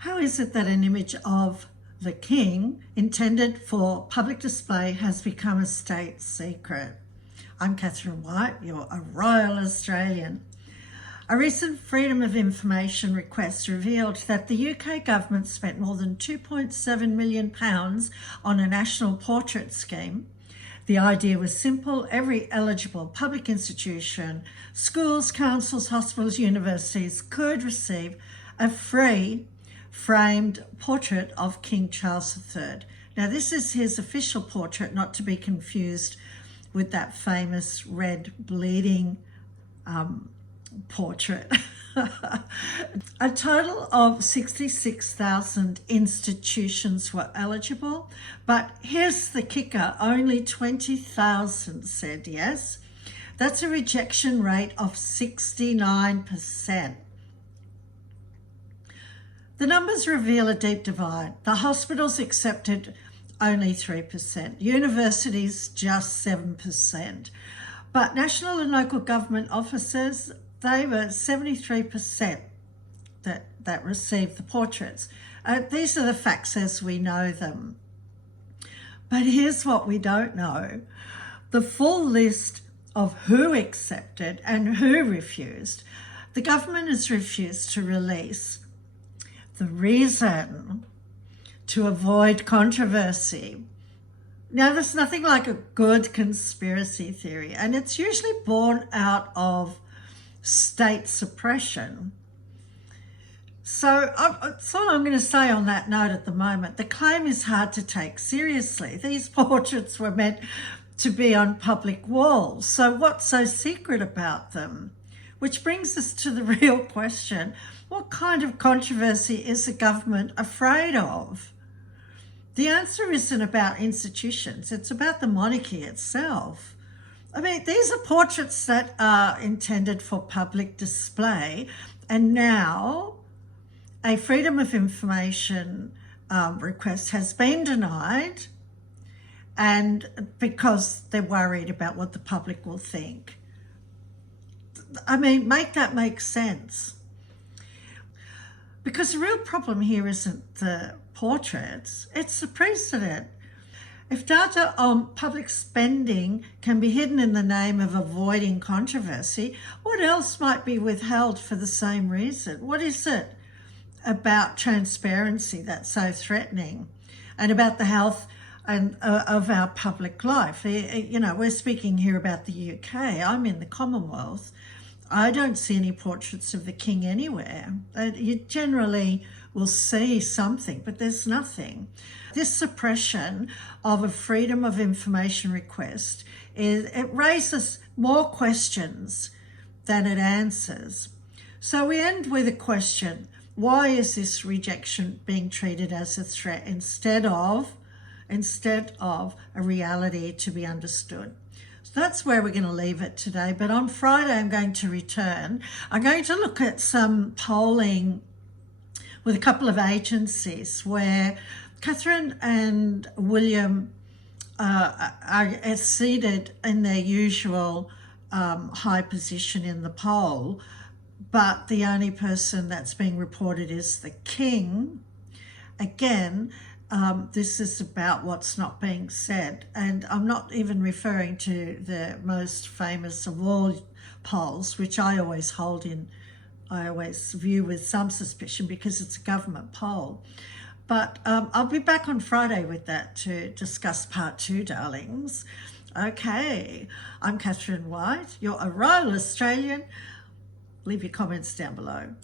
How is it that an image of the king intended for public display has become a state secret? I'm Catherine White, you're a Royal Australian. A recent Freedom of Information request revealed that the UK government spent more than £2.7 million on a national portrait scheme. The idea was simple: every eligible public institution, schools, councils, hospitals, universities could receive a free framed portrait of King Charles III. Now, this is his official portrait, not to be confused with that famous red bleeding portrait. A total of 66,000 institutions were eligible, but here's the kicker: only 20,000 said yes. That's a rejection rate of 69%. The numbers reveal a deep divide. The hospitals accepted only 3%, universities just 7%, but national and local government officers, they were 73% that received the portraits. These are the facts as we know them. But here's what we don't know: the full list of who accepted and who refused. The government has refused to release the reason, to avoid controversy. Now, there's nothing like a good conspiracy theory, and it's usually born out of state suppression. So that's all I'm going to say on that note at the moment. The claim is hard to take seriously. These portraits were meant to be on public walls, so what's so secret about them? Which brings us to the real question: what kind of controversy is the government afraid of? The answer isn't about institutions, it's about the monarchy itself. I mean, these are portraits that are intended for public display, and now a Freedom of Information request has been denied, and because they're worried about what the public will think. I mean, make that make sense. Because the real problem here isn't the portraits, it's the precedent. If data on public spending can be hidden in the name of avoiding controversy, what else might be withheld for the same reason? What is it about transparency that's so threatening, and about the health and of our public life? You know, we're speaking here about the UK. I'm in the Commonwealth. I don't see any portraits of the king anywhere. You generally will see something, but there's nothing. This suppression of a Freedom of Information request, it raises more questions than it answers. So we end with a question: why is this rejection being treated as a threat instead of a reality to be understood? So that's where we're going to leave it today. But on Friday, I'm going to return. I'm going to look at some polling with a couple of agencies where Catherine and William are seated in their usual high position in the poll, but the only person that's being reported is the king. Again, this is about what's not being said, and I'm not even referring to the most famous of all polls, which I always view with some suspicion because it's a government poll. But I'll be back on Friday with that to discuss part 2, darlings. Okay, I'm Catherine White. You're a Royal Australian. Leave your comments down below.